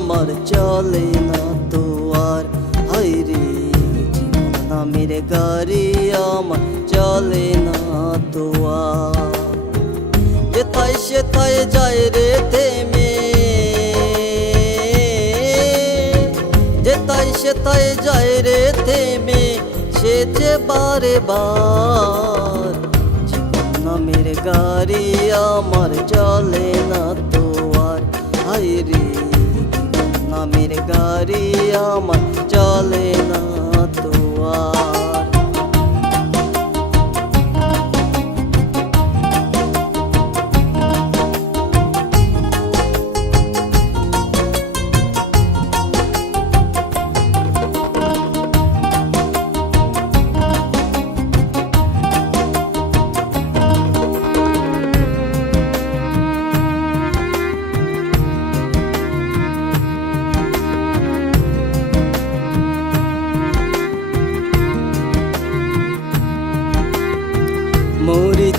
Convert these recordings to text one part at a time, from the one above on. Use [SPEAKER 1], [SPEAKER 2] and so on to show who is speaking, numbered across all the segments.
[SPEAKER 1] আমার চলে না তো আর। হাই রে, জীবন নামের গাড়ি আমার চলে না তো আর। যেথায় সেথায় যায় রে থেমে। যেথায় সেথায় যায় রে থেমে, সে যে বারে বার। জীবন নামের গাড়ি আমার চলে না গাড়ি আমার চলে না তো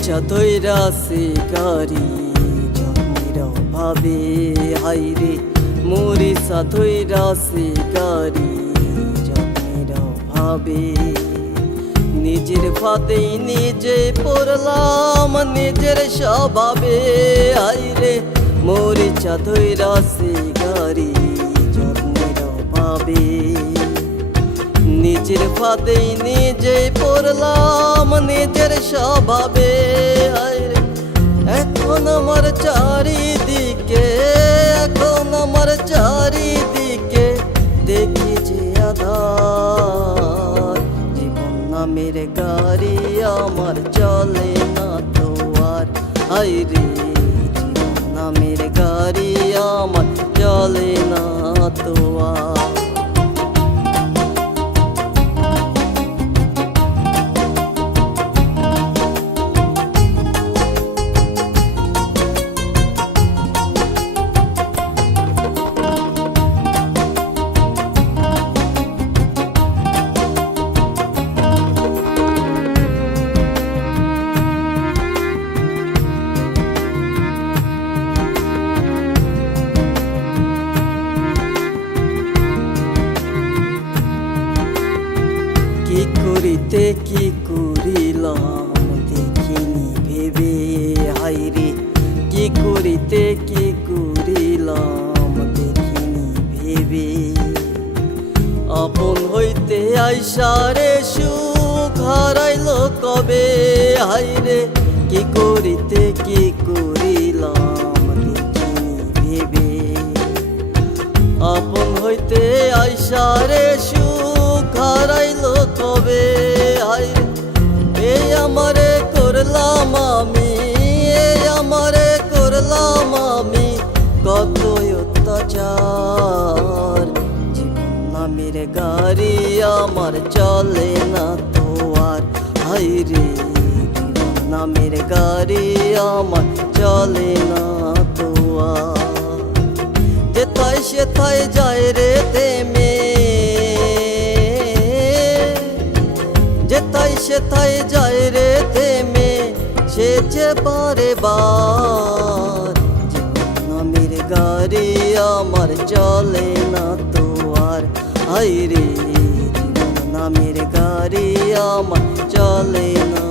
[SPEAKER 1] মরিচা তৈরা শিকারি জন্মের ভাবে হাইরে মরিচা তৈরা শিকারি জন্মের ভাবে নিজের ফাতেই নিজে পড়লাম, নিজের স্বভাবে হাইরে মরিচা তৈরা শিকারি জন্মের ভাবে নিজের ফাঁদেই নিজে পড়লাম, নিজের স্বভাবে। এখন আমার চারিদিকে, এখন আমার চারিদিকে দেখি যে আধার। জীবন নামের গাড়ি আমার চলে না তো আর। হাই রে, জীবন নামের গাড়ি আমার চলে না করিতে কি করিলাম দেখিনি ভেবে? হাইরে কি করিতে, কি করিলাম দেখিনি ভেবে? আপন হইতে আইসারে সুখ হারাইল কবে? হাইরে কি করিতে, কি করিলাম দেখিনি ভেবে? আপন হইতে আইসারে সুখ গাড়ি আমার চলে না তো আর। হাই রে, নামের গাড়ি আমার চলে না তো আর। যেথায় সেথায় যায় রে থেমে। যেথায় সেথায় যায় রে থেমে, সে যে বারে বার। নামের গাড়ি আমার চলে না তো হাই রে নামের গাড়ি আমার চলে না।